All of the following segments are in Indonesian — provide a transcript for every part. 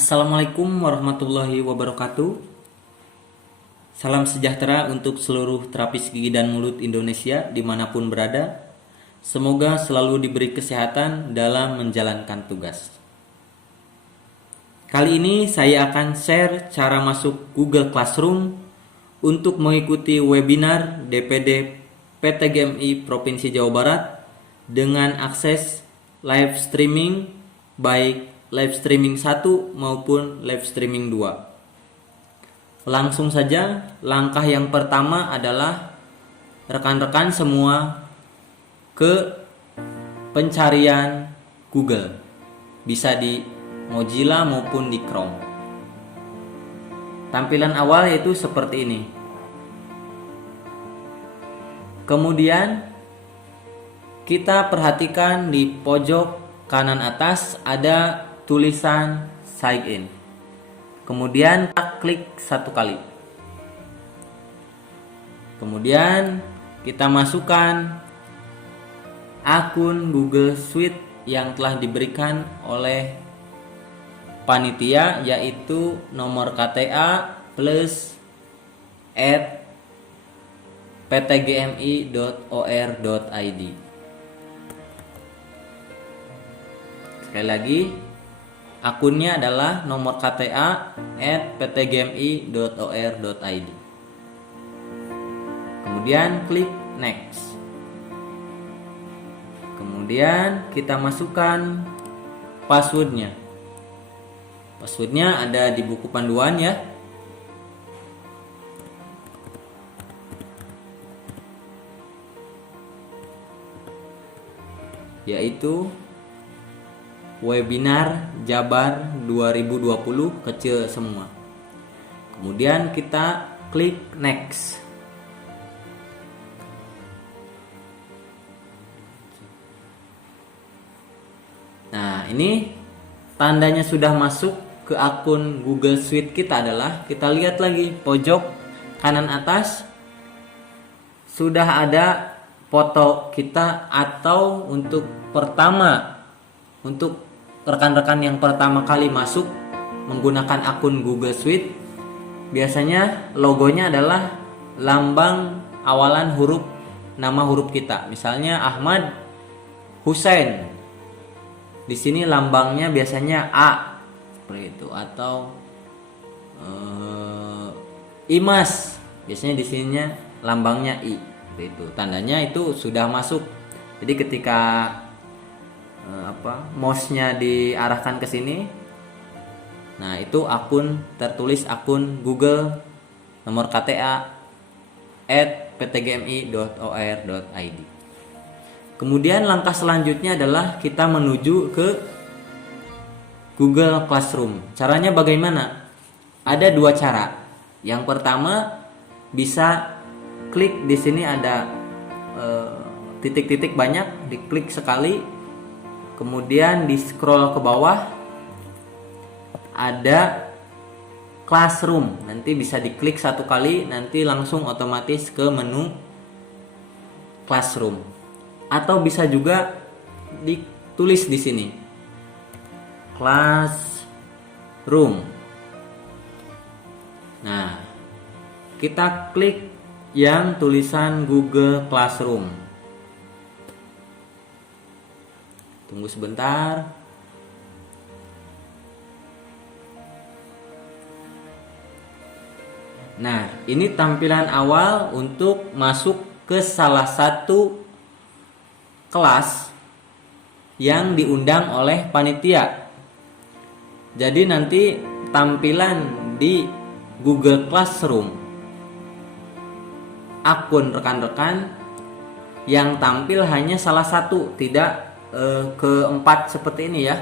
Assalamualaikum warahmatullahi wabarakatuh. Salam sejahtera untuk seluruh terapis gigi dan mulut Indonesia dimanapun berada. Semoga selalu diberi kesehatan dalam menjalankan tugas. Kali ini saya akan share cara masuk Google Classroom untuk mengikuti webinar DPD PTGMI Provinsi Jawa Barat dengan akses live streaming, baik live streaming 1 maupun live streaming 2. Langsung saja, langkah yang pertama adalah rekan-rekan semua ke pencarian Google. Bisa di Mozilla maupun di Chrome. Tampilan awal yaitu seperti ini. Kemudian kita perhatikan di pojok kanan atas ada tulisan sign in. Kemudian kita klik satu kali. Kemudian kita masukkan akun Google Suite yang telah diberikan oleh panitia, yaitu nomor KTA plus @ptgmi.or.id. Sekali lagi, akunnya adalah nomor KTA @ptgmi.or.id. Kemudian klik next. Kemudian kita masukkan passwordnya. Passwordnya ada di buku panduan ya. Yaitu webinar Jabar 2020 kecil semua. Kemudian kita klik next. Nah, ini tandanya sudah masuk ke akun Google Suite kita adalah, kita lihat lagi pojok kanan atas sudah ada foto kita, atau untuk rekan-rekan yang pertama kali masuk menggunakan akun Google Suite, biasanya logonya adalah lambang awalan huruf nama huruf kita. Misalnya Ahmad Hussein. Di sini lambangnya biasanya A seperti itu, atau Imas. Biasanya di sininya lambangnya I seperti itu. Tandanya itu sudah masuk. Jadi ketika mouse-nya diarahkan ke sini, nah itu akun, tertulis akun Google nomor KTA @ptgmi.or.id. Kemudian langkah selanjutnya adalah kita menuju ke Google Classroom. Caranya bagaimana? Ada dua cara. Yang pertama, bisa klik di sini ada titik-titik banyak, diklik sekali. Kemudian di scroll ke bawah ada Classroom. Nanti bisa diklik satu kali, nanti langsung otomatis ke menu Classroom. Atau bisa juga ditulis di sini Classroom. Nah, kita klik yang tulisan Google Classroom. Tunggu sebentar. Nah, ini tampilan awal untuk masuk ke salah satu kelas yang diundang oleh panitia. Jadi nanti tampilan di Google Classroom akun rekan-rekan yang tampil hanya salah satu, tidak keempat seperti ini ya.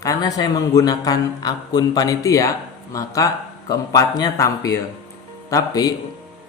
Karena saya menggunakan akun panitia, maka keempatnya tampil. Tapi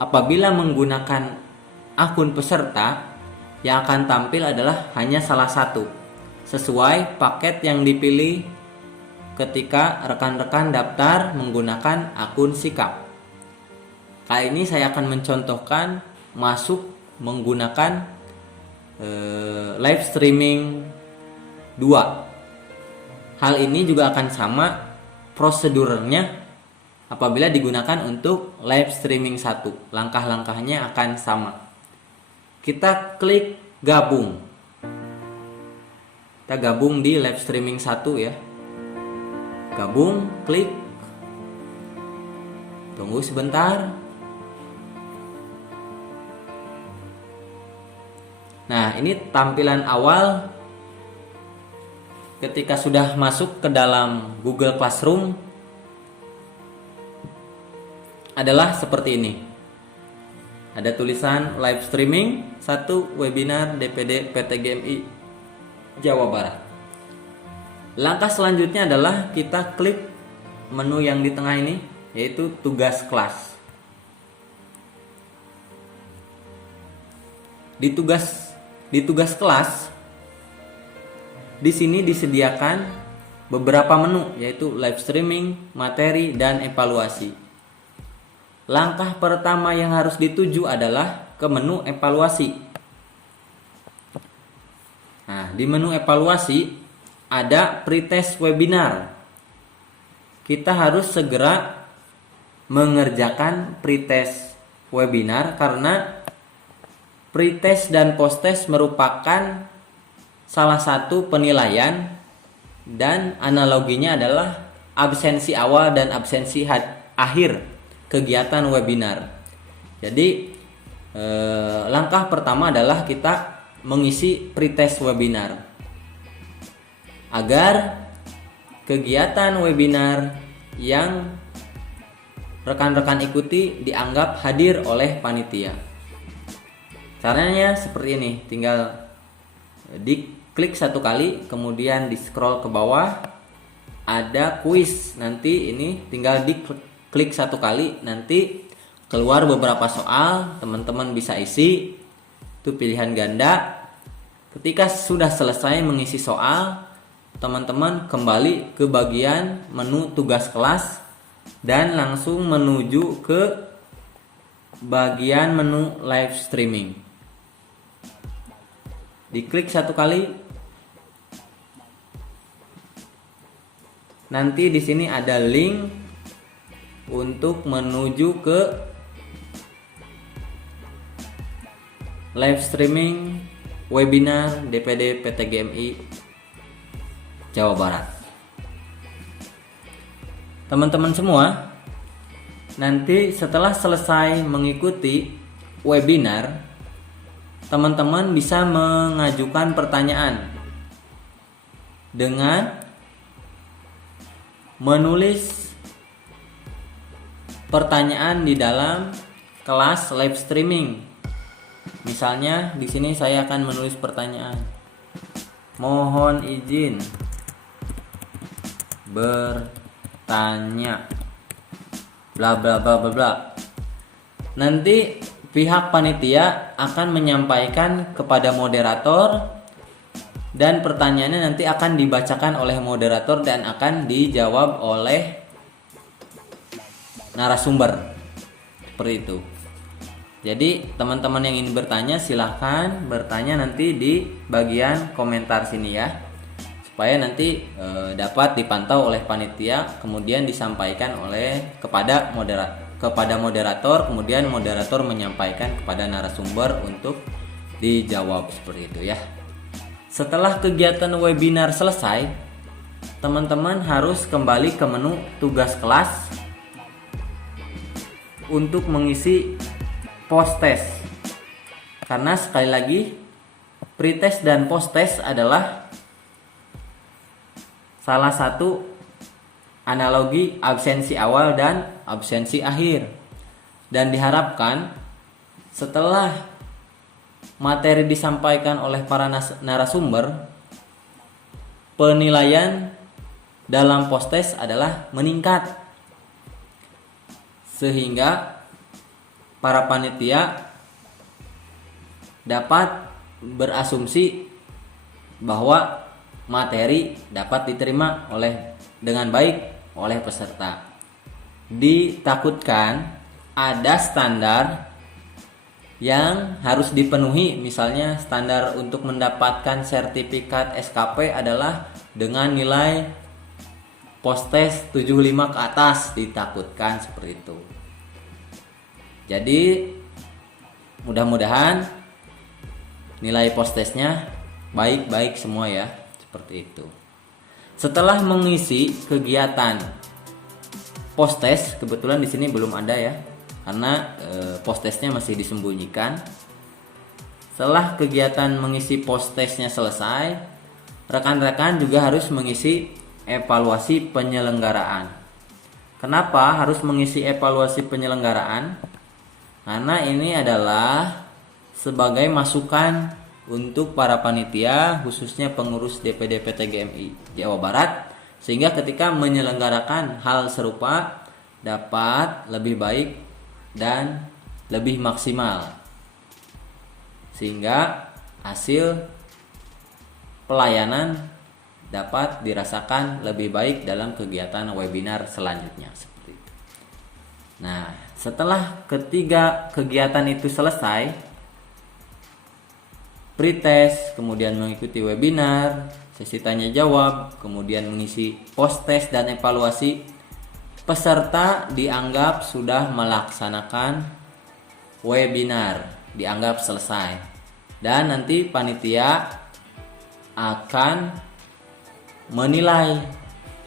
apabila menggunakan akun peserta, yang akan tampil adalah hanya salah satu, sesuai paket yang dipilih ketika rekan-rekan daftar menggunakan akun Sikap. Kali ini saya akan mencontohkan masuk menggunakan live streaming 2. Hal ini juga akan sama prosedurnya apabila digunakan untuk live streaming 1. Langkah-langkahnya akan sama. Kita klik gabung. Kita gabung di live streaming 1 ya. Gabung, klik. Tunggu sebentar. Nah, ini tampilan awal ketika sudah masuk ke dalam Google Classroom adalah seperti ini. Ada tulisan live streaming 1 webinar DPD PTGMI Jawa Barat. Langkah selanjutnya adalah kita klik menu yang di tengah ini, yaitu tugas kelas. Di tugas kelas, di sini disediakan beberapa menu, yaitu live streaming, materi, dan evaluasi. Langkah pertama yang harus dituju adalah ke menu evaluasi. Nah, di menu evaluasi ada pretest webinar. Kita harus segera mengerjakan pretest webinar karena pretest dan posttest merupakan salah satu penilaian dan analoginya adalah absensi awal dan absensi akhir kegiatan webinar. Jadi langkah pertama adalah kita mengisi pretest webinar agar kegiatan webinar yang rekan-rekan ikuti dianggap hadir oleh panitia. Caranya seperti ini, tinggal diklik 1 kali, kemudian di scroll ke bawah ada kuis. Nanti ini tinggal diklik 1 kali, nanti keluar beberapa soal, teman-teman bisa isi. Itu pilihan ganda. Ketika sudah selesai mengisi soal, teman-teman kembali ke bagian menu tugas kelas dan langsung menuju ke bagian menu live streaming. Diklik 1 kali. Nanti di sini ada link untuk menuju ke live streaming webinar DPD PTGMI Jawa Barat. Teman-teman semua, nanti setelah selesai mengikuti webinar, teman-teman bisa mengajukan pertanyaan dengan menulis pertanyaan di dalam kelas live streaming. Misalnya di sini saya akan menulis pertanyaan. Mohon izin bertanya bla bla bla bla bla. Nanti pihak panitia akan menyampaikan kepada moderator dan pertanyaannya nanti akan dibacakan oleh moderator dan akan dijawab oleh narasumber. Seperti itu. Jadi teman-teman yang ingin bertanya silahkan bertanya nanti di bagian komentar sini ya, supaya nanti dapat dipantau oleh panitia, kemudian disampaikan kepada moderator, kemudian moderator menyampaikan kepada narasumber untuk dijawab, seperti itu ya. Setelah kegiatan webinar selesai, teman-teman harus kembali ke menu tugas kelas untuk mengisi post-test. Karena sekali lagi pretest dan post-test adalah salah satu analogi absensi awal dan absensi akhir. Dan diharapkan setelah materi disampaikan oleh para narasumber, penilaian dalam post-test adalah meningkat, sehingga para panitia dapat berasumsi bahwa materi dapat diterima dengan baik oleh peserta. Ditakutkan ada standar yang harus dipenuhi, misalnya standar untuk mendapatkan sertifikat SKP adalah dengan nilai postes 75 ke atas ditakutkan seperti itu. Jadi mudah-mudahan nilai postesnya baik-baik semua ya, seperti itu. Setelah mengisi kegiatan postes, kebetulan di sini belum ada ya, karena postesnya masih disembunyikan. Setelah kegiatan mengisi postesnya selesai, rekan-rekan juga harus mengisi evaluasi penyelenggaraan. Kenapa harus mengisi evaluasi penyelenggaraan? Karena ini adalah sebagai masukan untuk para panitia, khususnya pengurus DPD PTGMI Jawa Barat, sehingga ketika menyelenggarakan hal serupa dapat lebih baik dan lebih maksimal, sehingga hasil pelayanan dapat dirasakan lebih baik dalam kegiatan webinar selanjutnya, seperti itu. Nah, setelah ketiga kegiatan itu selesai, pretest, kemudian mengikuti webinar, sesi tanya jawab, kemudian mengisi post-test dan evaluasi, peserta dianggap sudah melaksanakan webinar, dianggap selesai. Dan nanti panitia akan menilai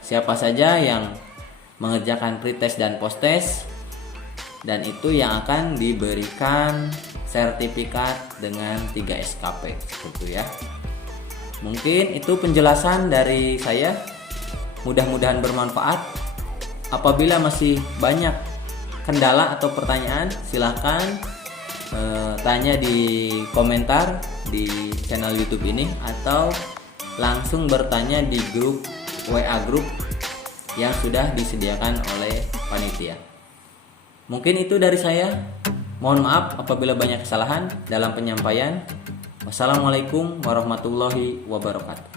siapa saja yang mengerjakan pretest dan post-test, dan itu yang akan diberikan sertifikat dengan 3 SKP seperti ya. Mungkin itu penjelasan dari saya, mudah-mudahan bermanfaat. Apabila masih banyak kendala atau pertanyaan, silahkan tanya di komentar di channel YouTube ini, atau langsung bertanya di grup WA grup yang sudah disediakan oleh panitia. Mungkin itu dari saya. Mohon maaf apabila banyak kesalahan dalam penyampaian. Wassalamualaikum warahmatullahi wabarakatuh.